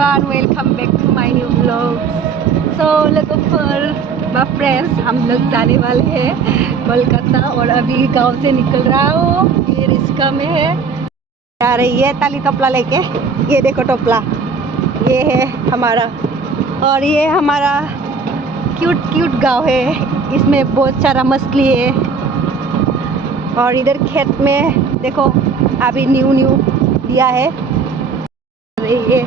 everyone, welcome back to my new vlog. So look for my friends, हम लोग जाने वाले हैं कोलकाता और अभी गांव से निकल रहा हूँ। ये रिस्का में है, आ रही है ताली टोपला लेके। ये देखो टोपला, ये है हमारा, और ये हमारा क्यूट क्यूट गांव है। इसमें बहुत सारा मछली है, और इधर खेत में देखो अभी न्यू दिया है। ये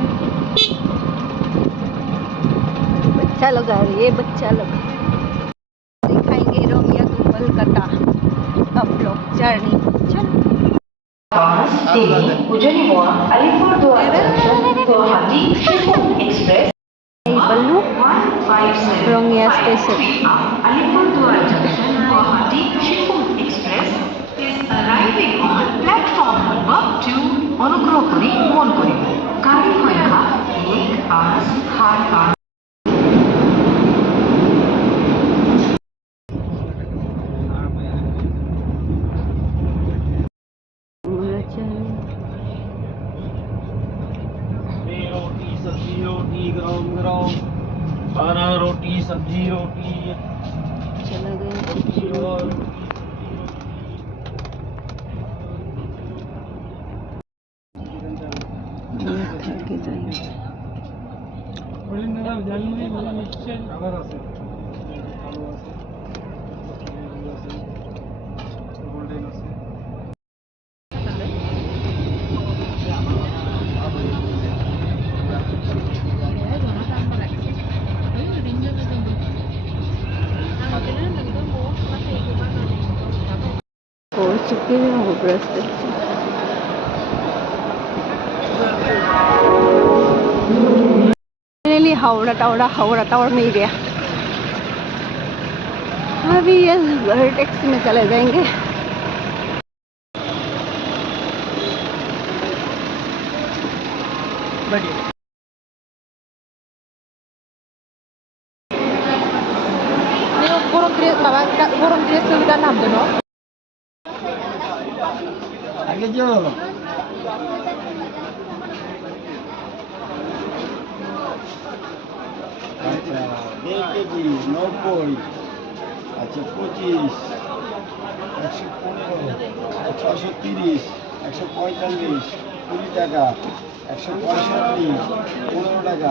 बच्चा लोग आ रही है, बच्चा लोग दिखाएंगे रोमियो टू कोलकाता अब लोग जर्नी। चलो बल्लू रोमियो station. Alipurduar Junction, Guwahati Shifung Express is arriving on platform number 2. অনুগ্রহ করে মন করে গাড়ি সংখ্যা 1 रोटी सब्जी रोटी गरम गरम खाना रोटी सब्जी रोटी चला गए सब्जी और थके जाएंगे। पहुंच चुके हैं Obra station. Finally Howrah tower मिल गया। अभी ये घर टैक्सी में चले जाएंगे। गरम ड्रेस सुविधा नाम देनो आगे जो अच्छा 1 কেজি 90 अच्छा 25 115 630 145 20 টাকা 165 15 টাকা